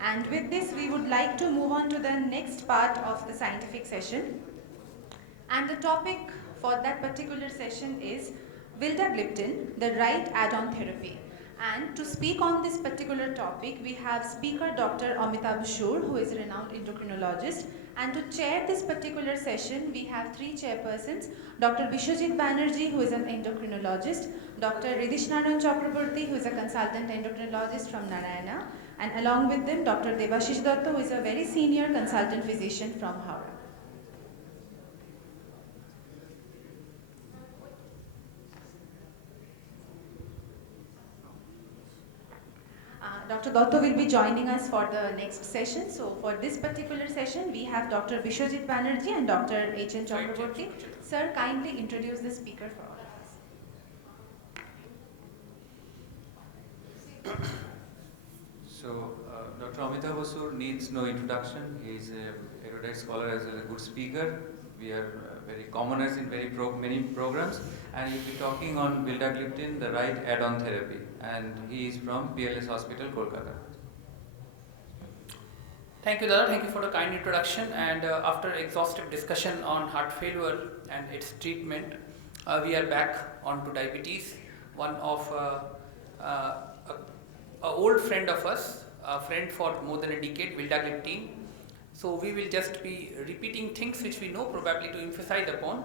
And with this, we would like to move on to the next part of the scientific session. And the topic for that particular session is vildagliptin, the right add-on therapy. And to speak on this particular topic, we have speaker Dr. Amitava Sur, who is a renowned endocrinologist. And to chair this particular session, we have three chairpersons: Dr. Vishwajit Banerjee, who is an endocrinologist; Dr. Ridishnaran Chakraborty, who is a consultant endocrinologist from Narayana; and along with them, Dr. Devashish Datta, who is a very senior consultant physician from Howrah. Dr. Datta will be joining us for the next session. So for this particular session, we have Dr. Vishwajit Banerjee and Dr. H.N. Chakraborty. Sir, kindly introduce the speaker for all of us. So, Dr. Amitava Sur needs no introduction. He is an erudite scholar as well as a good speaker. We are very commoners in many programs, and he'll be talking on vildagliptin, the right add-on therapy, and he is from PLS Hospital, Kolkata. Thank you, Dada. Thank you for the kind introduction. And after exhaustive discussion on heart failure and its treatment, we are back onto diabetes. One of an old friend of us, a friend for more than a decade, vildagliptin. So we will just be repeating things which we know, probably to emphasize upon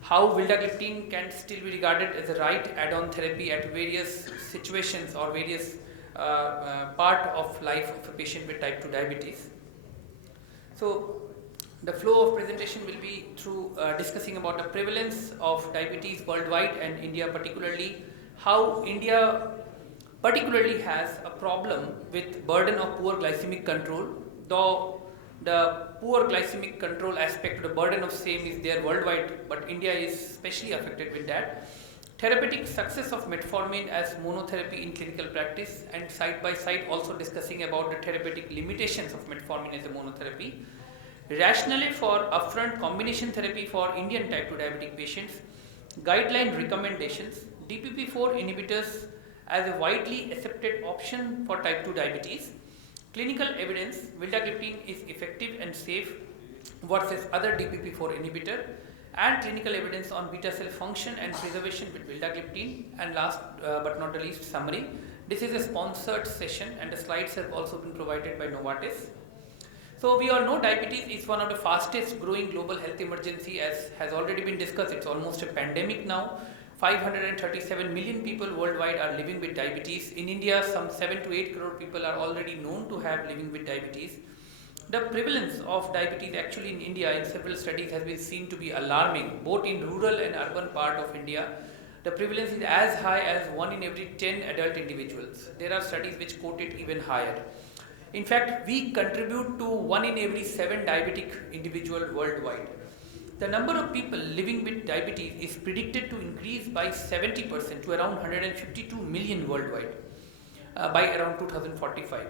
how vildagliptin can still be regarded as a right add-on therapy at various situations or various part of life of a patient with type 2 diabetes. So the flow of presentation will be through discussing about the prevalence of diabetes worldwide and India particularly, how India particularly has a problem with burden of poor glycemic control, though the poor glycemic control aspect, the burden of same is there worldwide, but India is especially affected with that. Therapeutic success of metformin as monotherapy in clinical practice, and side by side also discussing about the therapeutic limitations of metformin as a monotherapy. Rationale for upfront combination therapy for Indian type 2 diabetic patients. Guideline recommendations. DPP4 inhibitors as a widely accepted option for type 2 diabetes. Clinical evidence, vildagliptin is effective and safe versus other DPP4 inhibitor, and clinical evidence on beta cell function and preservation with vildagliptin, and last but not the least, summary. This is a sponsored session and the slides have also been provided by Novartis. So we all know diabetes is one of the fastest growing global health emergency, as has already been discussed. It's almost a pandemic now. 537 million people worldwide are living with diabetes. In India, some 7 to 8 crore people are already known to have living with diabetes. The prevalence of diabetes actually in India in several studies has been seen to be alarming, both in rural and urban part of India. The prevalence is as high as 1 in every 10 adult individuals. There are studies which quote it even higher. In fact, we contribute to 1 in every 7 diabetic individual worldwide. The number of people living with diabetes is predicted to increase by 70% to around 152 million worldwide by around 2045.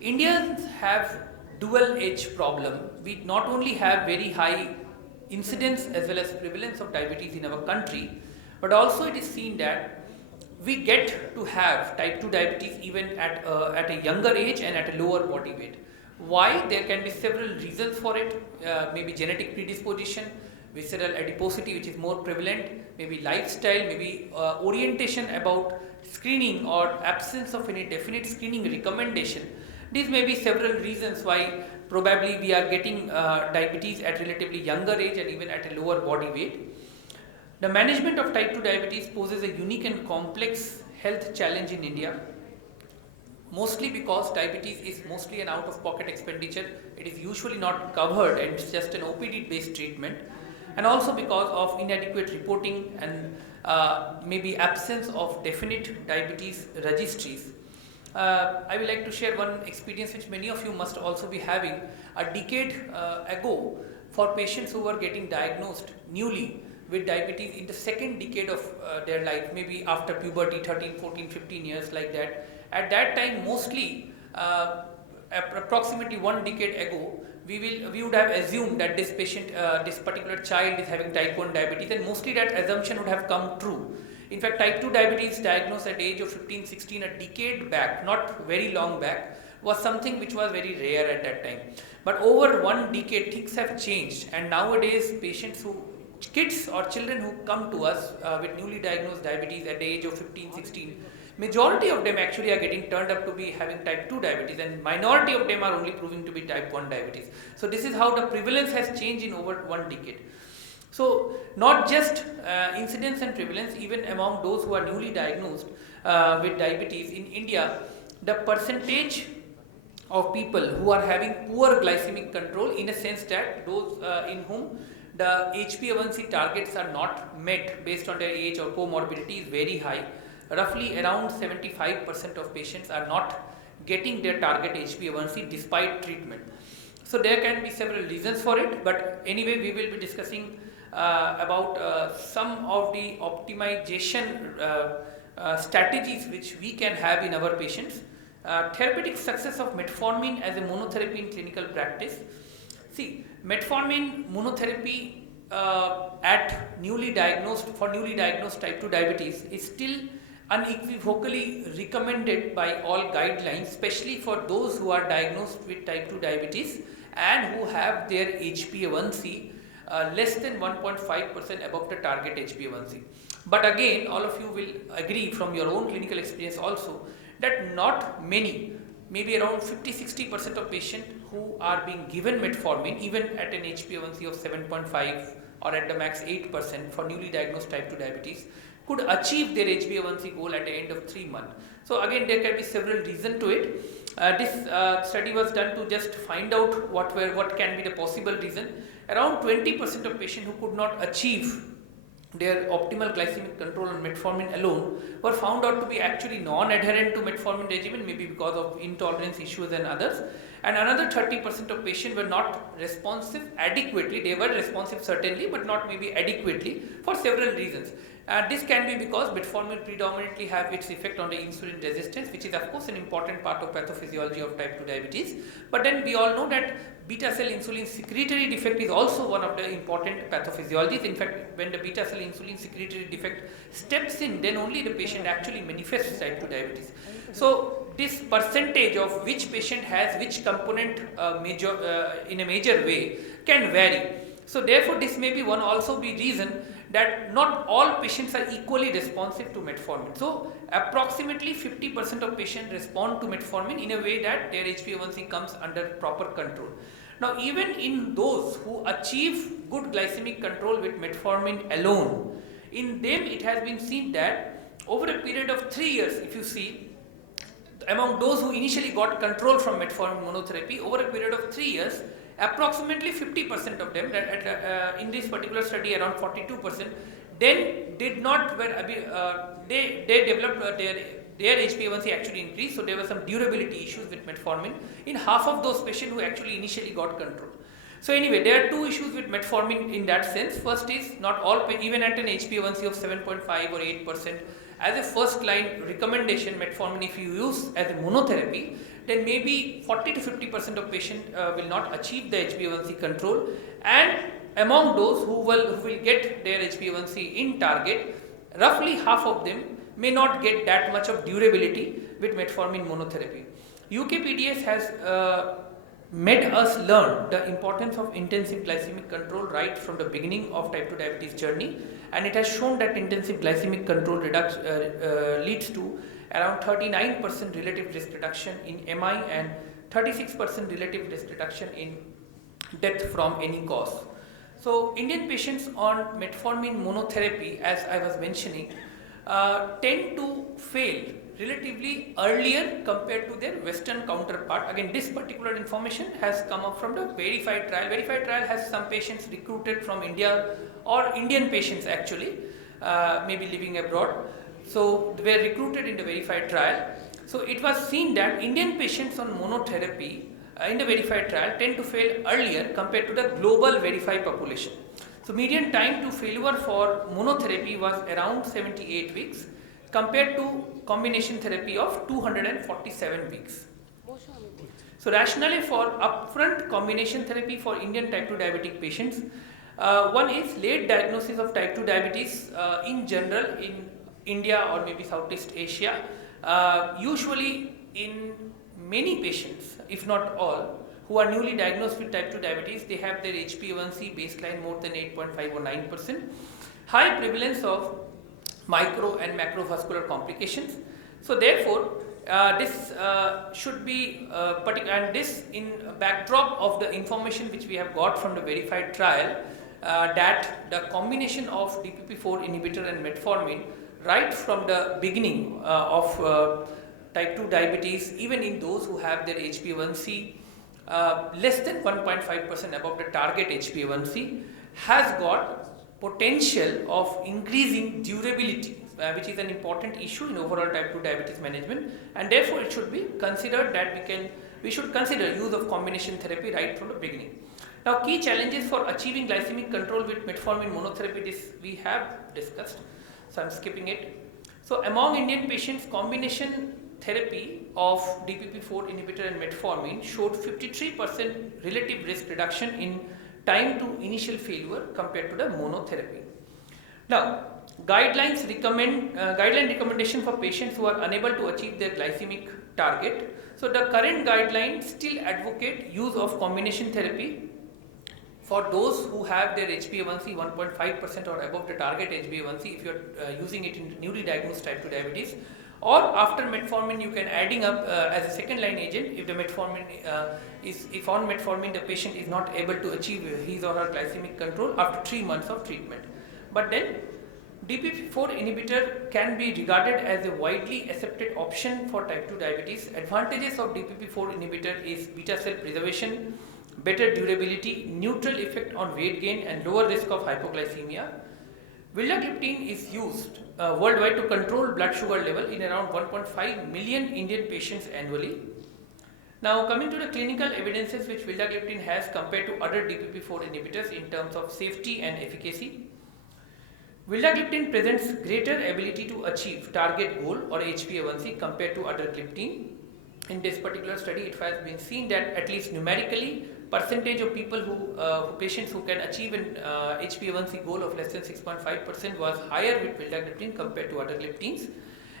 Indians have dual edge problem. We not only have very high incidence as well as prevalence of diabetes in our country, but also it is seen that we get to have type 2 diabetes even at a younger age and at a lower body weight. Why? There can be several reasons for it, maybe genetic predisposition, visceral adiposity which is more prevalent, maybe lifestyle, maybe orientation about screening or absence of any definite screening recommendation. These may be several reasons why probably we are getting diabetes at relatively younger age and even at a lower body weight. The management of type 2 diabetes poses a unique and complex health challenge in India. Mostly because diabetes is mostly an out-of-pocket expenditure. It is usually not covered and it's just an OPD-based treatment. And also because of inadequate reporting and maybe absence of definite diabetes registries. I would like to share one experience which many of you must also be having. A decade ago, for patients who were getting diagnosed newly with diabetes in the second decade of their life, maybe after puberty, 13, 14, 15 years like that. At that time, mostly approximately 1 decade ago, we would have assumed that this patient, this particular child is having type 1 diabetes, and mostly that assumption would have come true. In fact, type 2 diabetes diagnosed at the age of 15, 16, a decade back, not very long back, was something which was very rare at that time. But over one decade, things have changed, and nowadays kids or children who come to us with newly diagnosed diabetes at the age of 15, 16, majority of them actually are getting turned up to be having type 2 diabetes, and minority of them are only proving to be type 1 diabetes. So this is how the prevalence has changed in over one decade. So not just incidence and prevalence, even among those who are newly diagnosed with diabetes in India, the percentage of people who are having poor glycemic control, in a sense that those in whom the HbA1c targets are not met based on their age or comorbidity, is very high. Roughly around 75% of patients are not getting their target HbA1c despite treatment. So there can be several reasons for it, but anyway we will be discussing about some of the optimization strategies which we can have in our patients. Therapeutic success of metformin as a monotherapy in clinical practice. See, metformin monotherapy at newly diagnosed type 2 diabetes is still unequivocally recommended by all guidelines, especially for those who are diagnosed with type 2 diabetes and who have their HbA1c less than 1.5% above the target HbA1c. But again, all of you will agree from your own clinical experience also that not many, maybe around 50-60% of patients who are being given metformin, even at an HbA1c of 7.5 or at the max 8% for newly diagnosed type 2 diabetes, could achieve their HbA1c goal at the end of 3 months. So again, there can be several reasons to it. This study was done to just find out what can be the possible reason. Around 20% of patients who could not achieve their optimal glycemic control on metformin alone were found out to be actually non-adherent to metformin regimen, maybe because of intolerance issues and others. And another 30% of patients were not responsive adequately. They were responsive certainly, but not maybe adequately for several reasons. This can be because metformin predominantly have its effect on the insulin resistance, which is of course an important part of pathophysiology of type 2 diabetes. But then we all know that beta cell insulin secretory defect is also one of the important pathophysiologies. In fact, when the beta cell insulin secretory defect steps in, then only the patient actually manifests type 2 diabetes. So this percentage of which patient has which component in a major way can vary. So therefore this may be one also be reason that not all patients are equally responsive to metformin. So approximately 50% of patients respond to metformin in a way that their HbA1c comes under proper control. Now even in those who achieve good glycemic control with metformin alone, in them it has been seen that over a period of 3 years, if you see, among those who initially got control from metformin monotherapy, over a period of 3 years, approximately 50% of them, in this particular study around 42%, then did not, they developed their HbA1c actually increased, so there were some durability issues with metformin in half of those patients who actually initially got control. So anyway, there are two issues with metformin in that sense. First is not all, even at an HbA1c of 7.5 or 8%, as a first line recommendation, metformin if you use as a monotherapy, then maybe 40 to 50% of patients will not achieve the HbA1c control, and among those who will get their HbA1c in target, roughly half of them may not get that much of durability with metformin monotherapy. UKPDS has made us learn the importance of intensive glycemic control right from the beginning of type 2 diabetes journey, and it has shown that intensive glycemic control leads to around 39% relative risk reduction in MI and 36% relative risk reduction in death from any cause. So Indian patients on metformin monotherapy, as I was mentioning, tend to fail relatively earlier compared to their Western counterpart. Again, this particular information has come up from the Verified trial. Verified trial has some patients recruited from India or Indian patients actually, maybe living abroad. So they were recruited in the Verified trial. So it was seen that Indian patients on monotherapy in the Verified trial tend to fail earlier compared to the global Verified population. So median time to failure for monotherapy was around 78 weeks compared to combination therapy of 247 weeks. So rationale for upfront combination therapy for Indian type 2 diabetic patients, one is late diagnosis of type 2 diabetes in general in India or maybe Southeast Asia, usually in many patients, if not all, who are newly diagnosed with type 2 diabetes, they have their HbA1c baseline more than 8.5 or 9%, high prevalence of micro and macrovascular complications. So therefore, this should be and this in backdrop of the information which we have got from the verified trial, that the combination of DPP4 inhibitor and metformin right from the beginning of type 2 diabetes, even in those who have their HbA1c less than 1.5% above the target HbA1c, has got potential of increasing durability, which is an important issue in overall type 2 diabetes management, and therefore it should be considered that we should consider use of combination therapy right from the beginning. Now, key challenges for achieving glycemic control with metformin monotherapy, this we have discussed, so I am skipping it. So among Indian patients, combination therapy of DPP4 inhibitor and metformin showed 53% relative risk reduction in time to initial failure compared to the monotherapy. Now, guideline recommendation for patients who are unable to achieve their glycemic target. So the current guidelines still advocate use of combination therapy for those who have their HbA1c 1.5% or above the target HbA1c, if you are using it in newly diagnosed type 2 diabetes, or after metformin you can adding up as a second line agent if the metformin if on metformin the patient is not able to achieve his or her glycemic control after 3 months of treatment. But then DPP4 inhibitor can be regarded as a widely accepted option for type 2 diabetes. Advantages of DPP4 inhibitor is beta cell preservation, better durability, neutral effect on weight gain and lower risk of hypoglycemia. Vildagliptin is used worldwide to control blood sugar level in around 1.5 million Indian patients annually. Now, coming to the clinical evidences which vildagliptin has compared to other DPP4 inhibitors in terms of safety and efficacy. Vildagliptin presents greater ability to achieve target goal or HbA1c compared to other gliptin. In this particular study, it has been seen that at least numerically, percentage of people patients who can achieve an HbA1c goal of less than 6.5% was higher with vildagliptin compared to other gliptins,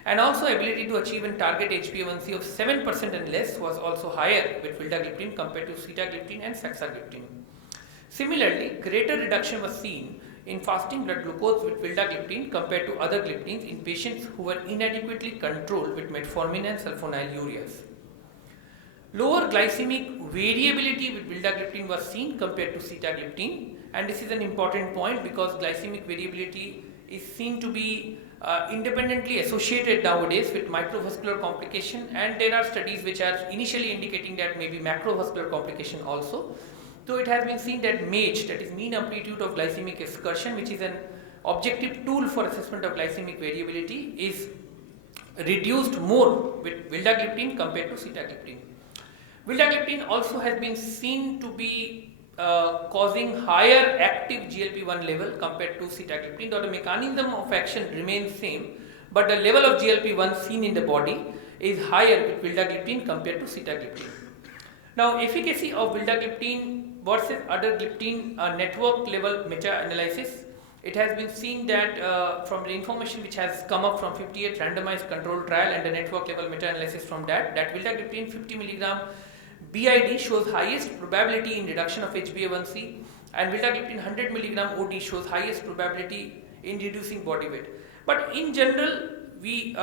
and also ability to achieve a target HbA1c of 7% and less was also higher with vildagliptin compared to sitagliptin and saxagliptin. Similarly, greater reduction was seen in fasting blood glucose with vildagliptin compared to other gliptins in patients who were inadequately controlled with metformin and sulfonylureas. Lower glycemic variability with vildagliptin was seen compared to sitagliptin, and this is an important point because glycemic variability is seen to be independently associated nowadays with microvascular complication, and there are studies which are initially indicating that maybe macrovascular complication also. So it has been seen that MAGE, that is mean amplitude of glycemic excursion, which is an objective tool for assessment of glycemic variability, is reduced more with vildagliptin compared to sitagliptin. Vildagliptin also has been seen to be causing higher active GLP-1 level compared to sitagliptin, though the mechanism of action remains same, but the level of GLP-1 seen in the body is higher with vildagliptin compared to sitagliptin. Now, efficacy of vildagliptin versus other gliptin network level meta-analysis, it has been seen that from the information which has come up from 58 randomized controlled trial and the network level meta-analysis from that vildagliptin 50 mg BID shows highest probability in reduction of HbA1c, and vildagliptin 100 mg OD shows highest probability in reducing body weight. But in general, we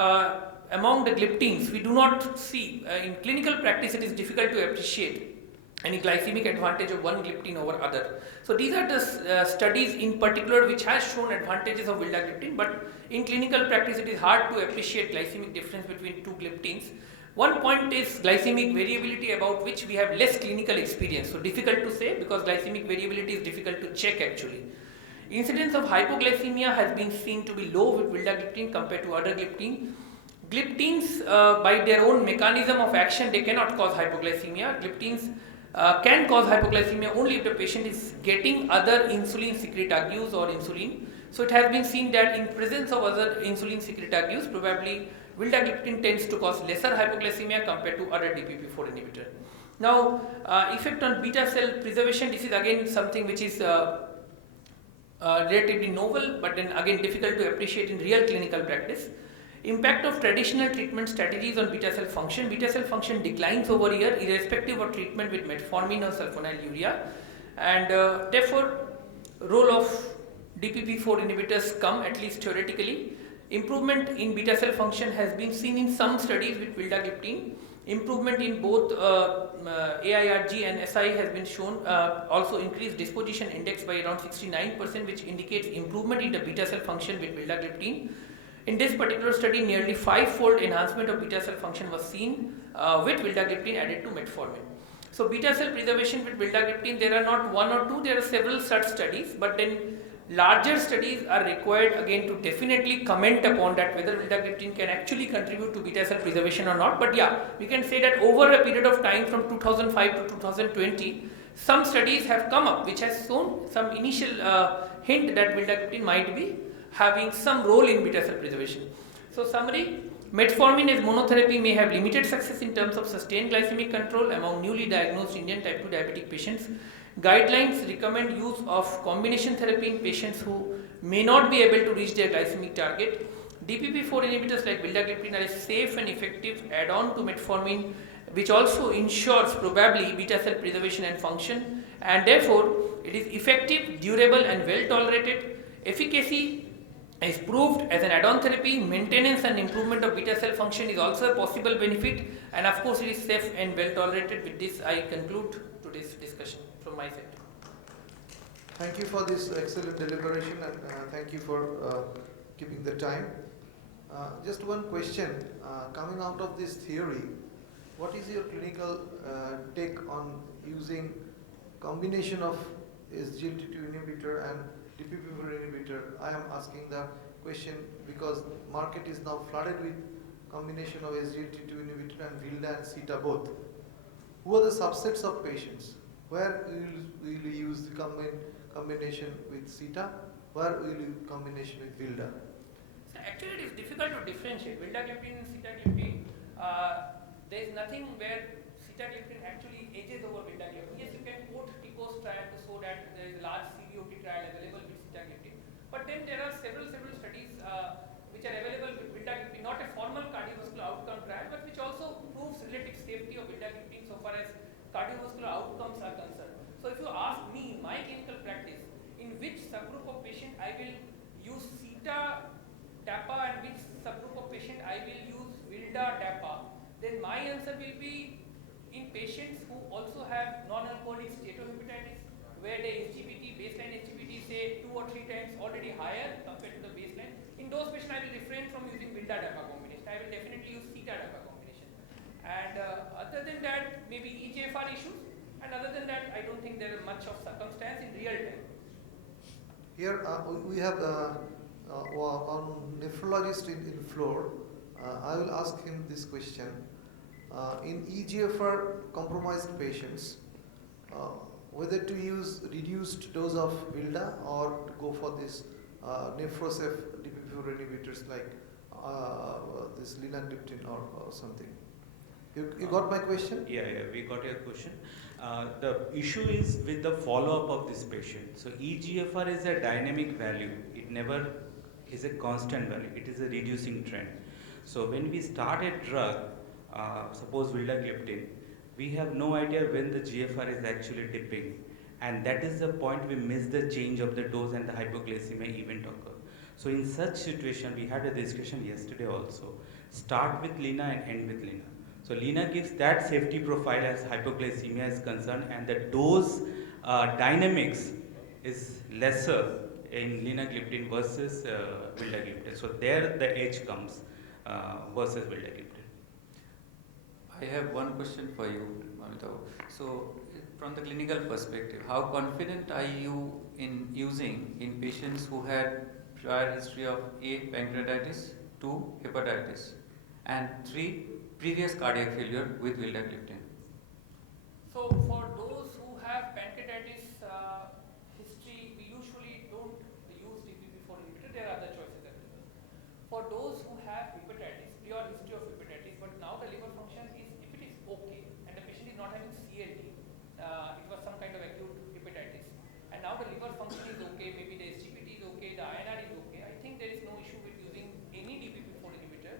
among the gliptins, we do not see in clinical practice it is difficult to appreciate any glycemic advantage of one gliptin over other. So these are the studies in particular which has shown advantages of vildagliptin, but in clinical practice it is hard to appreciate glycemic difference between two gliptins. One point is glycemic variability, about which we have less clinical experience, so difficult to say because glycemic variability is difficult to check actually. Incidence of hypoglycemia has been seen to be low with vildagliptin compared to other gliptin. Gliptins by their own mechanism of action, they cannot cause hypoglycemia. Gliptins can cause hypoglycemia only if the patient is getting other insulin secretagogues or insulin. So it has been seen that in presence of other insulin secretagogues, probably vildagliptin tends to cause lesser hypoglycemia compared to other DPP4 inhibitor. Now, effect on beta cell preservation, this is again something which is relatively novel, but then again difficult to appreciate in real clinical practice. Impact of traditional treatment strategies on beta cell function. Beta cell function declines over a year irrespective of treatment with metformin or sulfonylurea, and therefore role of DPP-4 inhibitors come, at least theoretically. Improvement in beta cell function has been seen in some studies with vildagliptin. Improvement in both AIRG and SI has been shown. Also increased disposition index by around 69%, which indicates improvement in the beta cell function with vildagliptin. In this particular study, nearly 5-fold enhancement of beta cell function was seen with vildagliptin added to metformin. So beta cell preservation with vildagliptin, there are not one or two, there are several such studies, but then larger studies are required again to definitely comment upon that whether vildagliptin can actually contribute to beta cell preservation or not. But yeah, we can say that over a period of time from 2005 to 2020, some studies have come up which has shown some initial hint that vildagliptin might be having some role in beta cell preservation. So summary, metformin as monotherapy may have limited success in terms of sustained glycemic control among newly diagnosed Indian type 2 diabetic patients. Guidelines recommend use of combination therapy in patients who may not be able to reach their glycemic target. DPP-4 inhibitors like vildagliptin are a safe and effective add-on to metformin, which also ensures probably beta cell preservation and function, and therefore it is effective, durable and well tolerated. Efficacy is proved as an add-on therapy. Maintenance and improvement of beta cell function is also a possible benefit, and of course it is safe and well tolerated. With this I conclude today's discussion from my side. Thank you for this excellent deliberation, and thank you for keeping the time. Just one question, coming out of this theory, what is your clinical take on using combination of SGLT2 inhibitor and DPP-4 inhibitor? I am asking the question because market is now flooded with combination of SGLT2 inhibitor and vilda and sita both. Who are the subsets of patients? Where will you use the combination with sita? Where will you combination with vilda? So actually it is difficult to differentiate vildagliptin and sitagliptin. There is nothing where sitagliptin actually edges over vildagliptin. Yes, you can quote TICO's trial to show that there is a large CVOT trial available with sitagliptin. But then there are several studies which are available with vildagliptin, not a formal cardiovascular outcome trial, but which also proves relative safety of vildagliptin so far as cardiovascular outcomes are concerned. So if you ask me in my clinical practice, in which subgroup of patient I will use sita DAPA and which subgroup of patient I will use vilda DAPA, then my answer will be in patients who also have non-alcoholic steatohepatitis, where the SGPT, baseline SGPT say 2 or 3 times already higher compared to the baseline. In those patients I will refrain from using vilda DAPA combination. I will definitely use sita DAPA combination. And other than that, maybe EGFR issues, and other than that, I don't think there is much of circumstance in real time. Here we have one nephrologist in floor. I will ask him this question. In EGFR compromised patients, whether to use reduced dose of vilda or to go for this nephrosafe DPP-4 inhibitors like this linagliptin or something. You got my question? Yeah, we got your question. The issue is with the follow-up of this patient. So EGFR is a dynamic value. It never is a constant value. It is a reducing trend. So when we start a drug, suppose vildagliptin, we have no idea when the GFR is actually dipping. And that is the point we miss the change of the dose and the hypoglycemia event occur. So in such situation, we had a discussion yesterday also. Start with Lina and end with Lina. So Lina gives that safety profile as hypoglycemia is concerned, and the dose dynamics is lesser in linagliptin versus vildagliptin. So there the edge comes versus vildagliptin. I have one question for you, Amitava. So, from the clinical perspective, how confident are you in using in patients who had prior history of A, pancreatitis, 2, hepatitis, and 3, previous cardiac failure with vildagliptin? So for those who have pancreatitis history, we usually don't use DPP-4 inhibitor. There are other choices available. For those who have hepatitis, prior history of hepatitis, but now the liver function is, if it is okay, and the patient is not having CLD, it was some kind of acute hepatitis, and now the liver function is okay, maybe the SGPT is okay, the INR is okay, I think there is no issue with using any DPP-4 inhibitor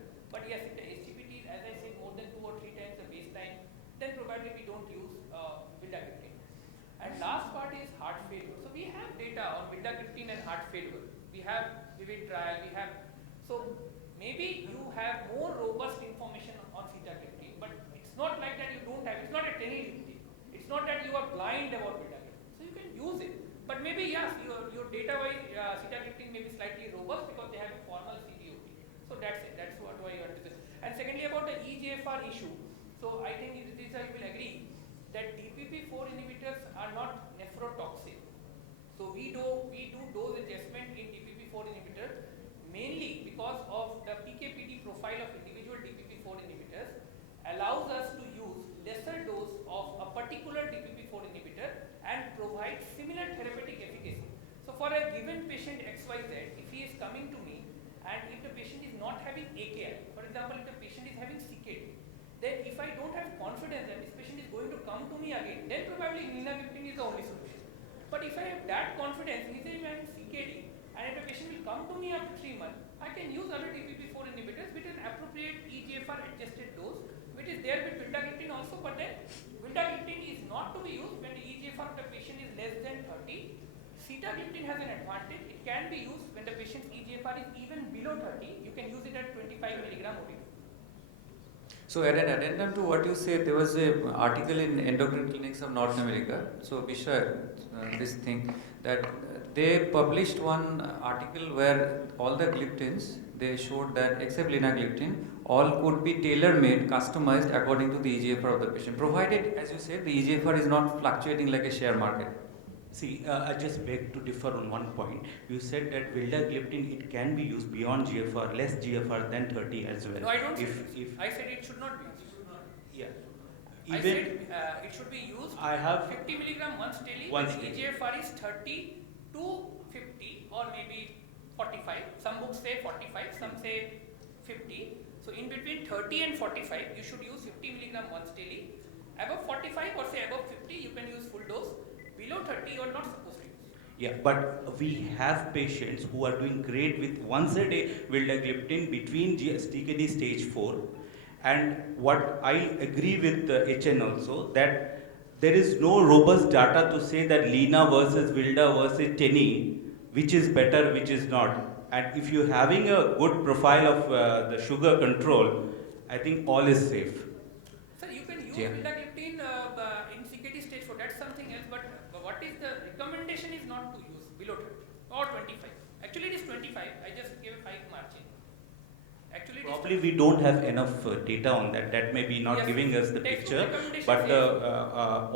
data on vildagliptin and heart failure. We have vivid trial, so maybe you have more robust information on sitagliptin, but it's not like that you don't have, it's not a teniliptin. It's not that you are blind about vildagliptin. So you can use it. But maybe yes, your data-wise sitagliptin may be slightly robust because they have a formal CBOT. So that's it. That's what I want to say. And secondly, about the EGFR issue. So I think this you will agree that DPP-4 inhibitors are not nephrotoxic. So we do dose adjustment in DPP-4 inhibitors mainly because of the PK/PD profile of individual DPP-4 inhibitors allows us to use lesser dose of a particular DPP-4 inhibitor and provide similar therapeutic efficacy. So for a given patient XYZ, if he is coming to me and if the patient is not having AKI, for example, if the patient is having CKD, then if I don't have confidence that this patient is going to come to me again, then probably linagliptin is the only solution. But if I have that confidence, he says I am CKD, and if the patient will come to me after 3 months, I can use other DPP-4 inhibitors with an appropriate EGFR adjusted dose, which is there with vildagliptin also, but then vildagliptin is not to be used when the EGFR of the patient is less than 30. Sitagliptin has an advantage. It can be used when the patient's EGFR is even below 30. You can use it at 25 milligram OD. So, at an addendum to what you said, there was an article in Endocrine Clinics of North America. So, Bishra, this thing that they published one article where all the gliptins, they showed that except linagliptin, all could be tailor-made, customized according to the EGFR of the patient, provided, as you said, the EGFR is not fluctuating like a share market. See, I just beg to differ on one point. You said that vildagliptin, it can be used beyond GFR, less GFR than 30 as well. No, I don't say this. I said it should not be used. Yeah. I said it should be used. I have 50 milligram once daily. Once when the daily. EGFR is 30 to 50 or maybe 45. Some books say 45, some say 50. So in between 30 and 45, you should use 50 milligram once daily. Above 45 or say above 50, you can use full dose. Below 30, you are not supposed to use. Yeah, but we have patients who are doing great with once a day vildagliptin between TKD stage 4. And what I agree with HN also, that there is no robust data to say that Lina versus Vilda versus Teni, which is better, which is not. And if you're having a good profile of the sugar control, I think all is safe. Sir, you can use Yeah. vildagliptin in CKD stage 4, that's something else, but what is the recommendation is not to use below 30 or 25. Actually, it is 25. I just gave a 5 margin. Actually, Probably we don't have enough data on that. That may be not Yes, giving us the textbook picture. recommendations But the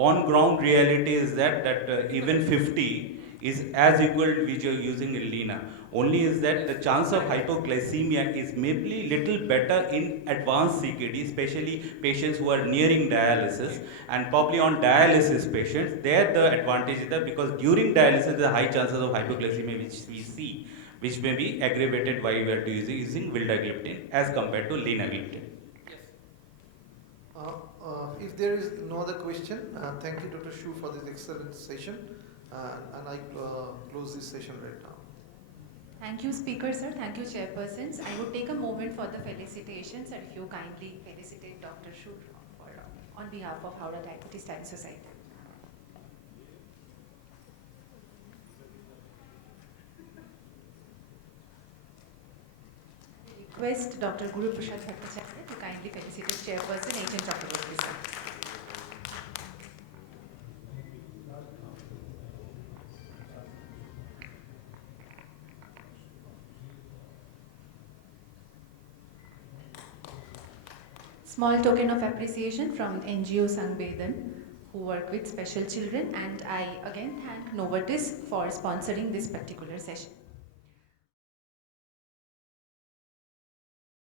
on-ground reality is that even 50 is as equal to which you're using in Lina. Only is that the chance of hypoglycemia is maybe little better in advanced CKD, especially patients who are nearing dialysis, and probably on dialysis patients. There the advantage is that because during dialysis there are high chances of hypoglycemia which we see, which may be aggravated why we are using vildagliptin as compared to linagliptin. Yes. If there is no other question, thank you Dr. Shu for this excellent session, and I close this session right now. Thank you, speaker sir. Thank you, chairpersons. I would take a moment for the felicitations, and if you kindly felicitate Dr. Shu on behalf of Howrah Diabetes Study Society. Request Dr. Guru Prasad Bhattacharya to kindly felicitate chairperson H.N. Chakraborty sir. Small token of appreciation from NGO Sangbedan, who work with special children, and I again thank Novartis for sponsoring this particular session.